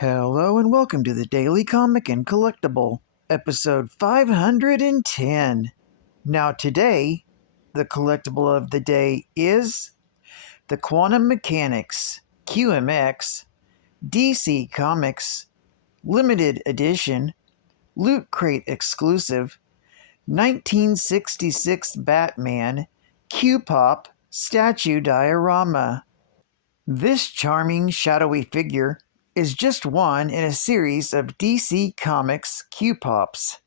Hello and welcome to the Daily Comic and Collectible, episode 510. Now today, the collectible of the day is the Quantum Mechanics QMX DC Comics Limited Edition Loot Crate Exclusive 1966 Batman Q-Pop Statue Diorama. This charming shadowy figure is just one in a series of DC Comics Q-Pops.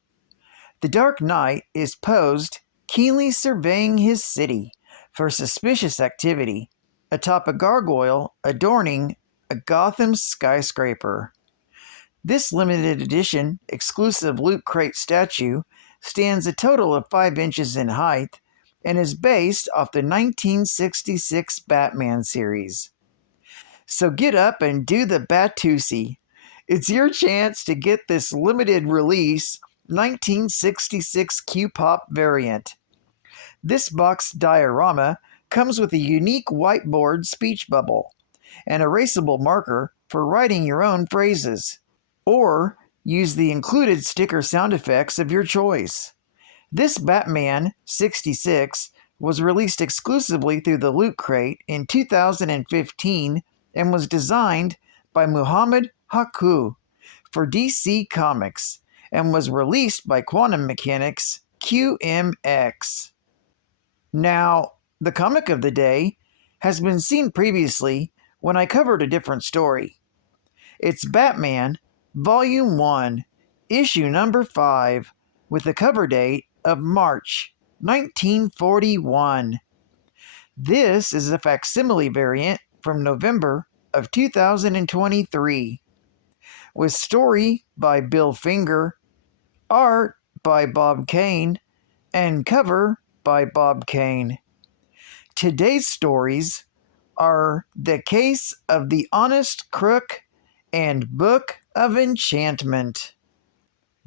The Dark Knight is posed keenly surveying his city for suspicious activity atop a gargoyle adorning a Gotham skyscraper. This limited edition exclusive Loot Crate statue stands a total of 5 inches in height and is based off the 1966 Batman series. So get up and do the Batusi. It's your chance to get this limited release 1966 Q-Pop variant. This box diorama comes with a unique whiteboard speech bubble, an erasable marker for writing your own phrases, or use the included sticker sound effects of your choice. This Batman 66 was released exclusively through the Loot Crate in 2015 and was designed by Muhammad Haku for DC Comics and was released by Quantum Mechanics QMX. Now, the comic of the day has been seen previously when I covered a different story. It's Batman, Volume 1, Issue Number 5, with the cover date of March 1941. This is a facsimile variant from November of 2023, with story by Bill Finger, art by Bob Kane, and cover by Bob Kane. Today's stories are The Case of the Honest Crook and Book of Enchantment.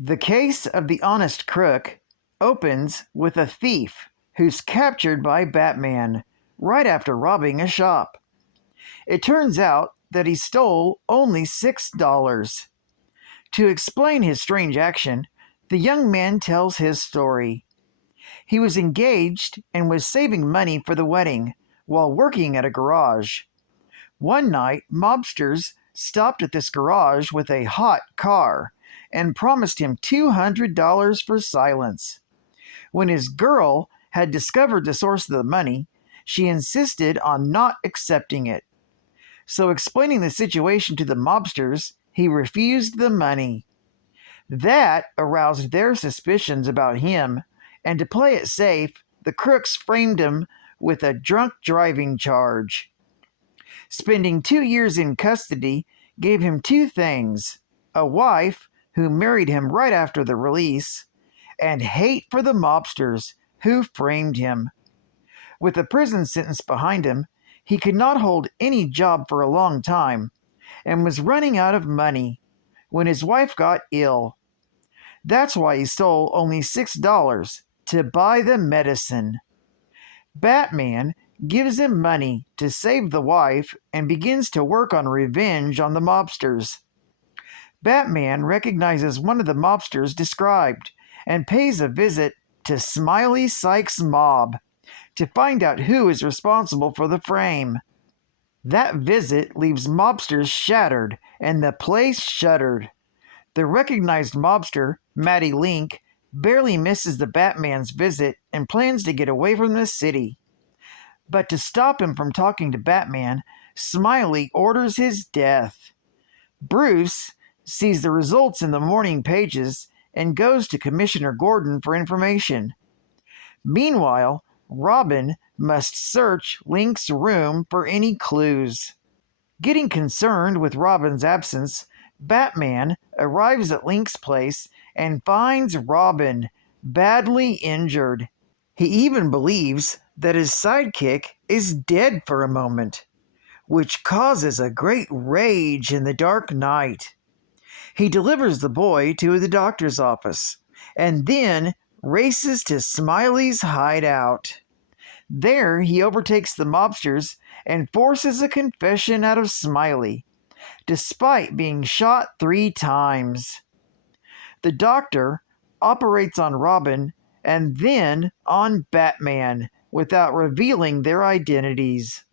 The Case of the Honest Crook opens with a thief who's captured by Batman right after robbing a shop. It turns out that he stole only $6. To explain his strange action, the young man tells his story. He was engaged and was saving money for the wedding while working at a garage. One night, mobsters stopped at this garage with a hot car and promised him $200 for silence. When his girl had discovered the source of the money, she insisted on not accepting it. So, explaining the situation to the mobsters, he refused the money. That aroused their suspicions about him, and to play it safe, the crooks framed him with a drunk driving charge. Spending 2 years in custody gave him 2 things: a wife who married him right after the release, and hate for the mobsters who framed him. With a prison sentence behind him, he could not hold any job for a long time and was running out of money when his wife got ill. That's why he stole only $6 to buy the medicine. Batman gives him money to save the wife and begins to work on revenge on the mobsters. Batman recognizes one of the mobsters described and pays a visit to Smiley Sykes' mob to find out who is responsible for the frame. That visit leaves mobsters shattered and the place shuttered. The recognized mobster, Matty Link, barely misses the Batman's visit and plans to get away from the city. But to stop him from talking to Batman, Smiley orders his death. Bruce sees the results in the morning pages and goes to Commissioner Gordon for information. Meanwhile, Robin must search Link's room for any clues. Getting concerned with Robin's absence, Batman arrives at Link's place and finds Robin badly injured. He even believes that his sidekick is dead for a moment, which causes a great rage in the Dark Knight. He delivers the boy to the doctor's office and then races to Smiley's hideout. There, he overtakes the mobsters and forces a confession out of Smiley, despite being shot 3 times. The Doctor operates on Robin and then on Batman without revealing their identities.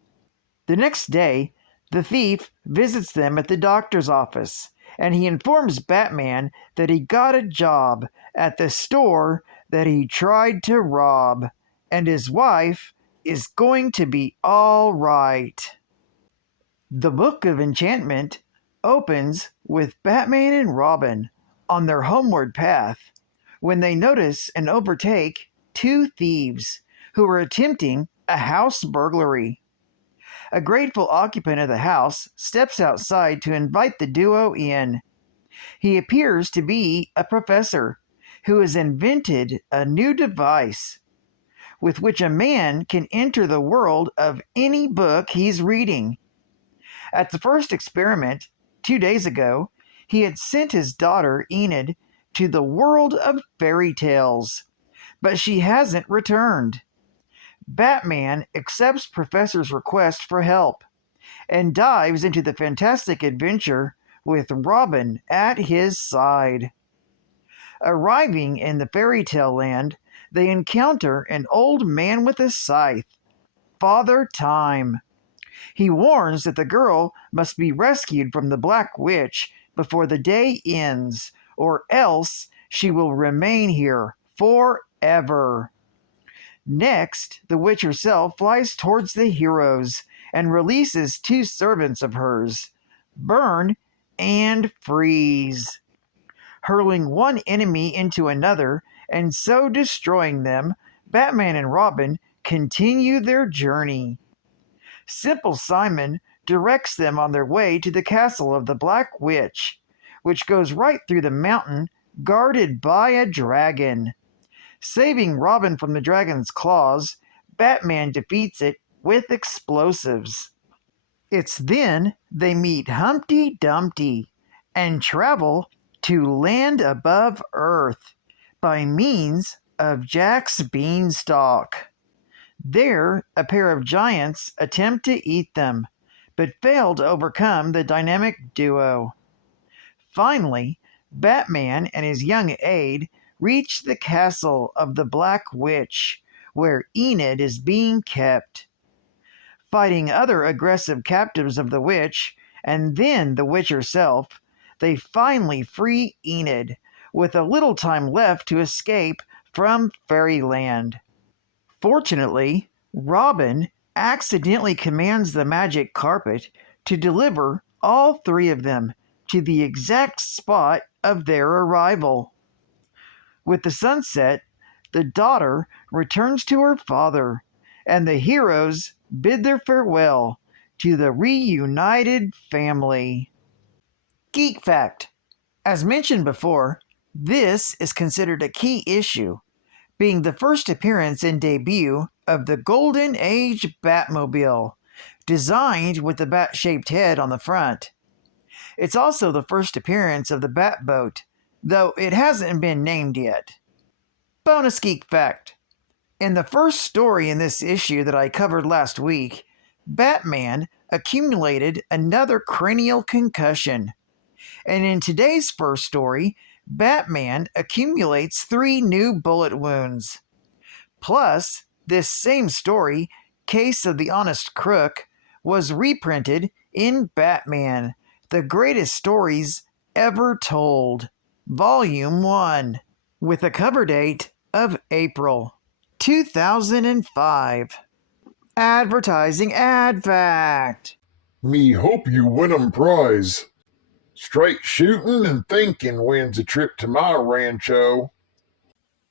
The next day, the thief visits them at the doctor's office, and he informs Batman that he got a job at the store that he tried to rob, and his wife is going to be all right. The Book of Enchantment opens with Batman and Robin on their homeward path when they notice and overtake 2 thieves who are attempting a house burglary. A grateful occupant of the house steps outside to invite the duo in. He appears to be a professor who has invented a new device with which a man can enter the world of any book he's reading. At the first experiment, 2 days ago, he had sent his daughter Enid to the world of fairy tales, but she hasn't returned. Batman accepts Professor's request for help and dives into the fantastic adventure with Robin at his side. Arriving in the fairy tale land, they encounter an old man with a scythe, Father Time. He warns that the girl must be rescued from the Black Witch before the day ends, or else she will remain here forever. Next, the witch herself flies towards the heroes and releases 2 servants of hers, Burn and Freeze, hurling one enemy into another and so destroying them. Batman and Robin continue their journey. Simple Simon directs them on their way to the castle of the Black Witch, which goes right through the mountain guarded by a dragon. Saving Robin from the dragon's claws, Batman defeats it with explosives. It's then they meet Humpty Dumpty and travel to land above Earth by means of Jack's beanstalk. There, a pair of giants attempt to eat them, but fail to overcome the dynamic duo. Finally, Batman and his young aide reach the castle of the Black Witch, where Enid is being kept. Fighting other aggressive captives of the witch, and then the witch herself, they finally free Enid, with a little time left to escape from Fairyland. Fortunately, Robin accidentally commands the magic carpet to deliver all 3 of them to the exact spot of their arrival. With the sunset, the daughter returns to her father, and the heroes bid their farewell to the reunited family. Geek Fact: as mentioned before, this is considered a key issue, being the first appearance and debut of the Golden Age Batmobile, designed with the bat-shaped head on the front. It's also the first appearance of the Batboat, though it hasn't been named yet. Bonus Geek Fact: in the first story in this issue that I covered last week, Batman accumulated another cranial concussion. And in today's first story, Batman accumulates 3 new bullet wounds. Plus, this same story, Case of the Honest Crook, was reprinted in Batman, The Greatest Stories Ever Told, Volume 1, with a cover date of April 2005. Advertising Ad Fact: Me hope you win 'em prize. Straight shooting and thinking wins a trip to my rancho.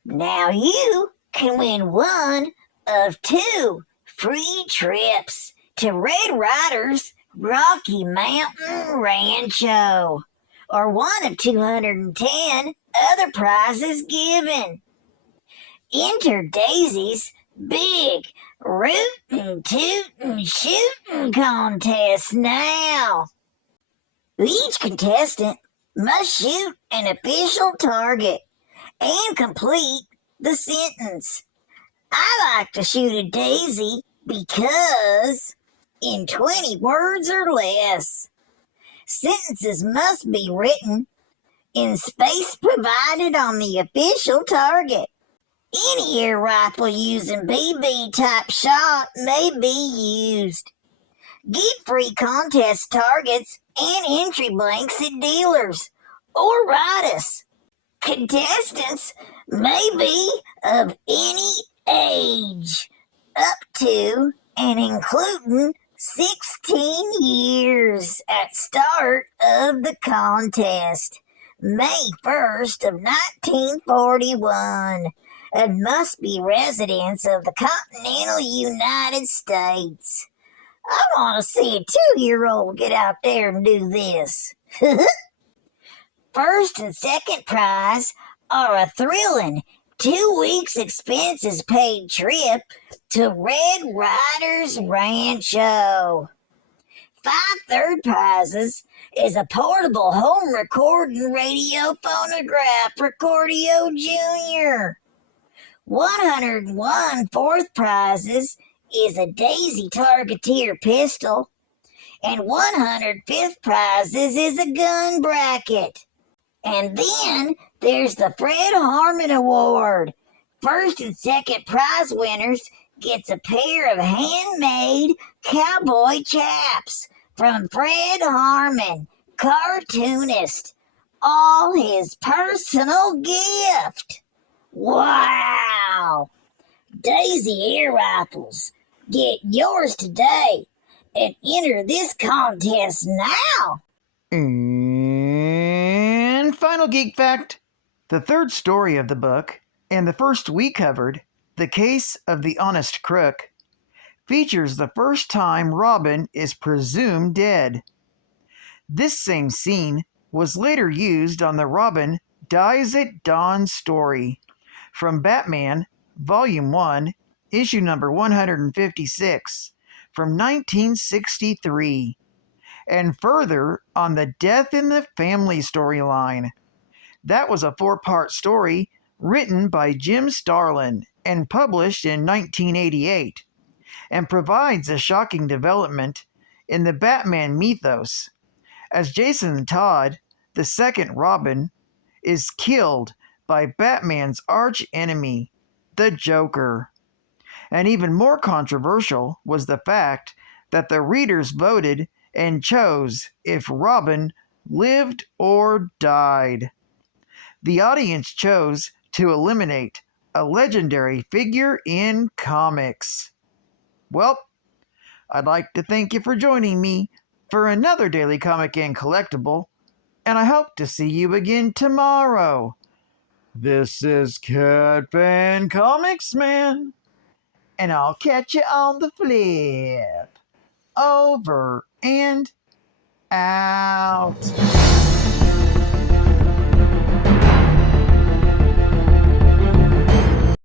Now you can win one of 2 free trips to Red Ryder's Rocky Mountain Rancho, or one of 210 other prizes given. Enter Daisy's big rootin' tootin' shootin' contest now. Each contestant must shoot an official target and complete the sentence. I like to shoot a daisy because in 20 words or less. Sentences must be written in space provided on the official target. Any air rifle using BB type shot may be used. Get free contest targets and entry blanks at dealers or write us. Contestants may be of any age, up to and including 16 years at start of the contest, May 1st of 1941, and must be residents of the continental United States. I want to see a 2-year-old get out there and do this. First and second prize are a thrilling 2 weeks expenses paid trip to Red Ryder's Rancho. 5 third prizes is a portable home recording radio phonograph Recordio Jr. 101 fourth prizes is a Daisy Targeteer pistol, and 105th prizes is a gun bracket. And then there's the Fred Harmon Award. First and second prize winners gets a pair of handmade cowboy chaps from Fred Harmon, cartoonist. All his personal gift. Wow! Daisy Air Rifles. Get yours today and enter this contest now. And final geek fact. The third story of the book, and the first we covered, The Case of the Honest Crook, features the first time Robin is presumed dead. This same scene was later used on the Robin Dies at Dawn story from Batman, Volume 1, Issue number 156, from 1963, and further on the Death in the Family storyline. That was a 4-part story written by Jim Starlin and published in 1988, and provides a shocking development in the Batman mythos, as Jason Todd, the second Robin, is killed by Batman's arch enemy, the Joker. And even more controversial was the fact that the readers voted and chose if Robin lived or died. The audience chose to eliminate a legendary figure in comics. Well, I'd like to thank you for joining me for another Daily Comic and Collectible, and I hope to see you again tomorrow. This is Catfan Comics Man, and I'll catch you on the flip. Over and out.